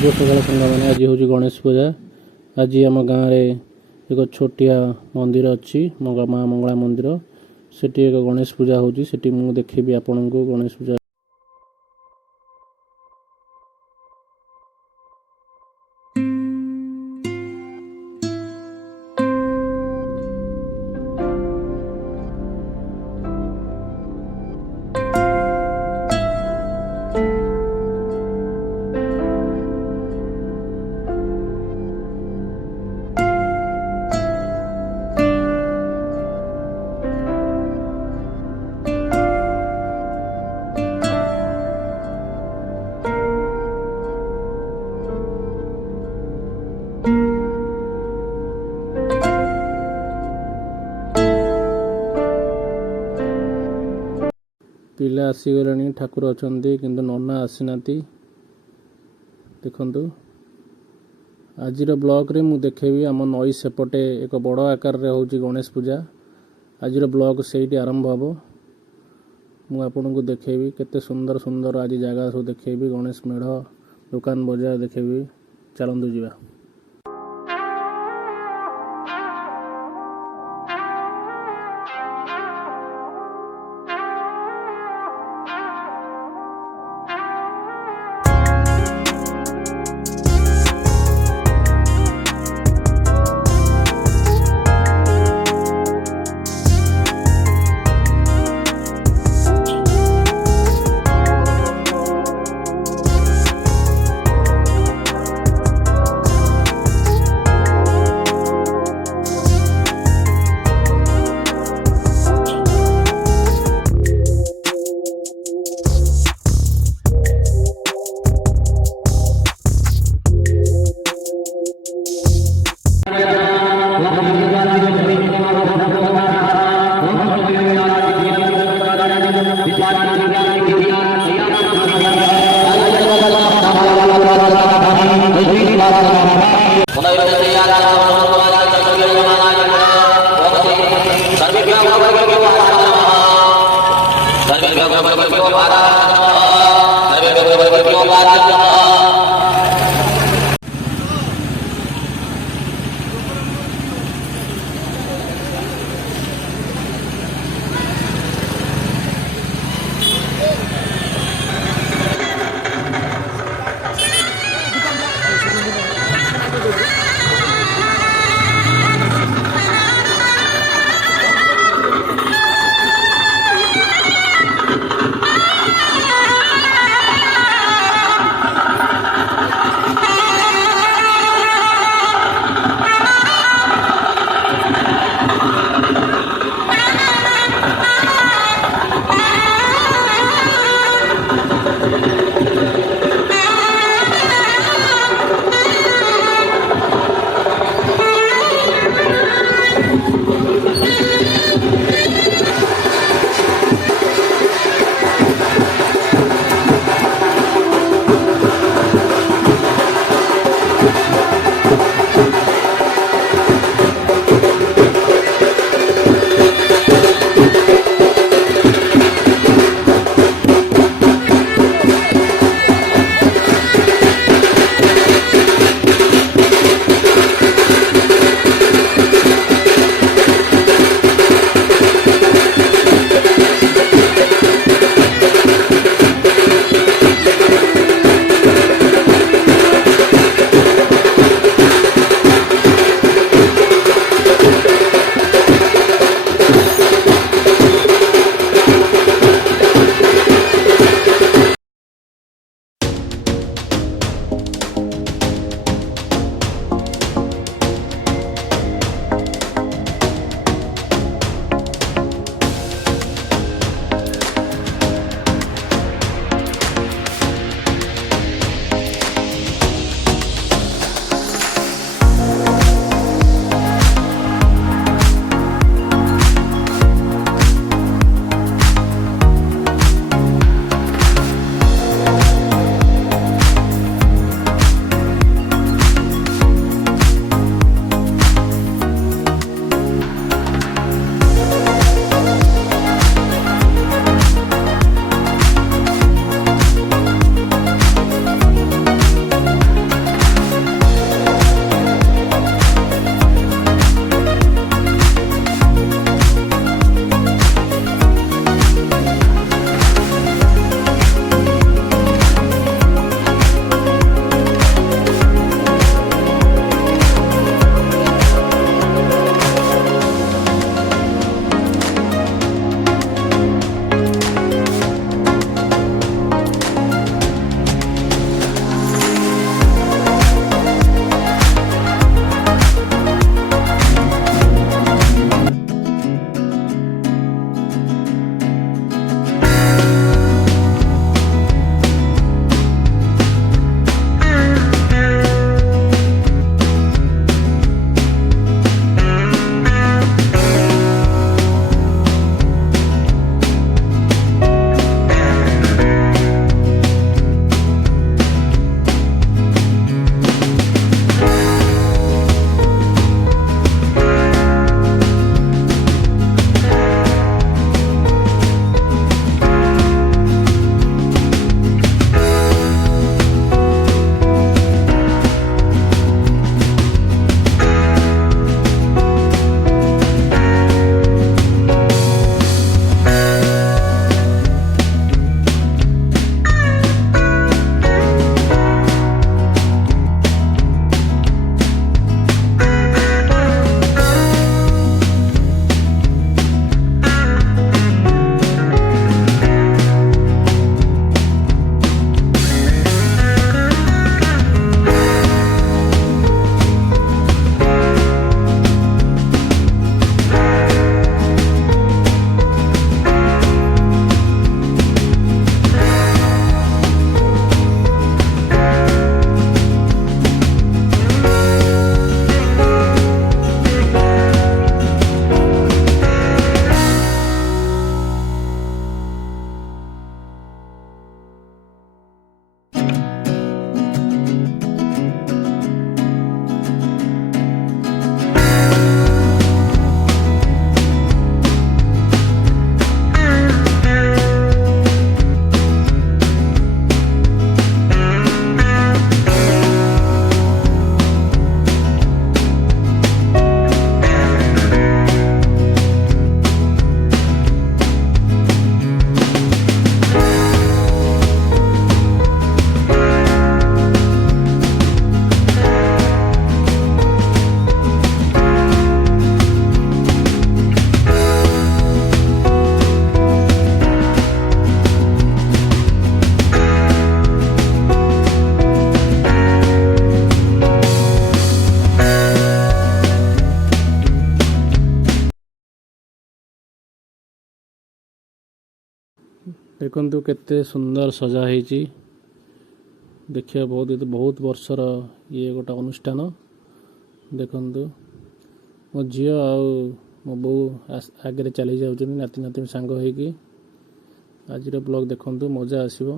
शुभ सकाल संगा मैंने आज हूँ गणेश पूजा। आज आम गाँव में एक छोटिया मंदिर अच्छी माँ मंगला मंदिर से एक गणेश पूजा होची सेठी मु देखेबी आपन को गणेश पूजा। पिला आसीगले ठाकुर अच्छा किंतु नना आसीना देखु। आज ब्लॉग रे मु देखेबी आम नई सेपटे एक बड़ आकार रे होची गणेश पूजा। आज ब्लॉग से आरंभ हम मु आपन को देखेबी केते सुंदर सुंदर आज जगह सब देखेबी गणेश मेढ़ दुकान बजार देखेबी। चलंतु जीवा। देखंतु केते सुंदर सजा ହେଇଛି देखिए बहुत वर्षर ये गोटा अनुष्ठान देखंतु मो झील मो बो आगे चली जाऊँ नाती नाती सांग होगी आज ब्लॉग देखंतु मजा आसीबो।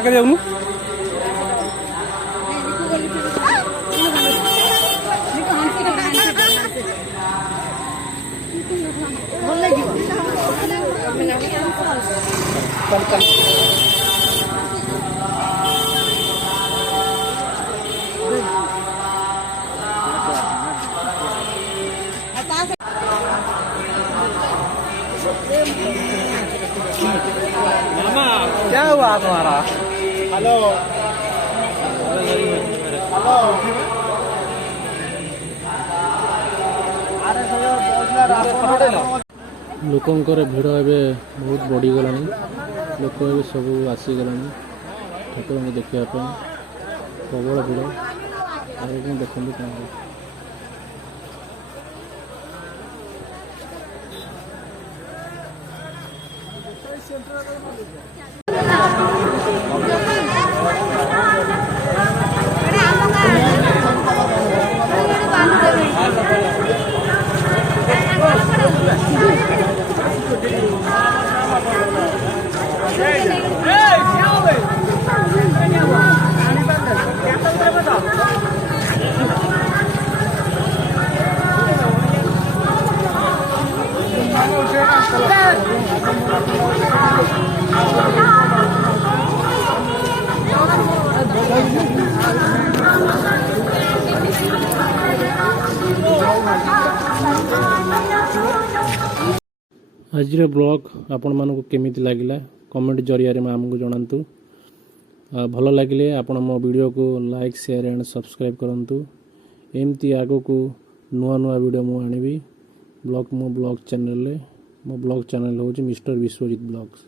आगे जाऊनु मामा क्या हुआ तुम्हारा? हेलो हेलो लोकंकर भिड़ एवं बहुत बढ़ीगला लोक ए सब आसीगला ठाकुर को देखापी प्रबल भिड़ आगे देखते कौन ଆଜିର ବ୍ଲଗ୍ ଆପଣମାନଙ୍କୁ କେମିତି ଲାଗିଲା କମେଣ୍ଟ ଜରିଆରେ ଆମକୁ ଜଣାନ୍ତୁ। ଭଲ ଲାଗିଲେ ଆପଣ ମୋ ଭିଡ଼ିଓକୁ ଲାଇକ୍ ସେୟାର ଆଣ୍ଡ ସବସ୍କ୍ରାଇବ୍ କରନ୍ତୁ। ଏମିତି ଆଗକୁ ନୂଆ ନୂଆ ଭିଡ଼ିଓ ମୁଁ ଆଣିବି ମୋ ବ୍ଲଗ୍ ଚ୍ୟାନେଲରେ। ମୋ ବ୍ଲଗ୍ ଚ୍ୟାନେଲ୍ ହେଉଛି ମିଷ୍ଟର ବିଶ୍ୱଜିତ ବ୍ଲଗ୍ସ।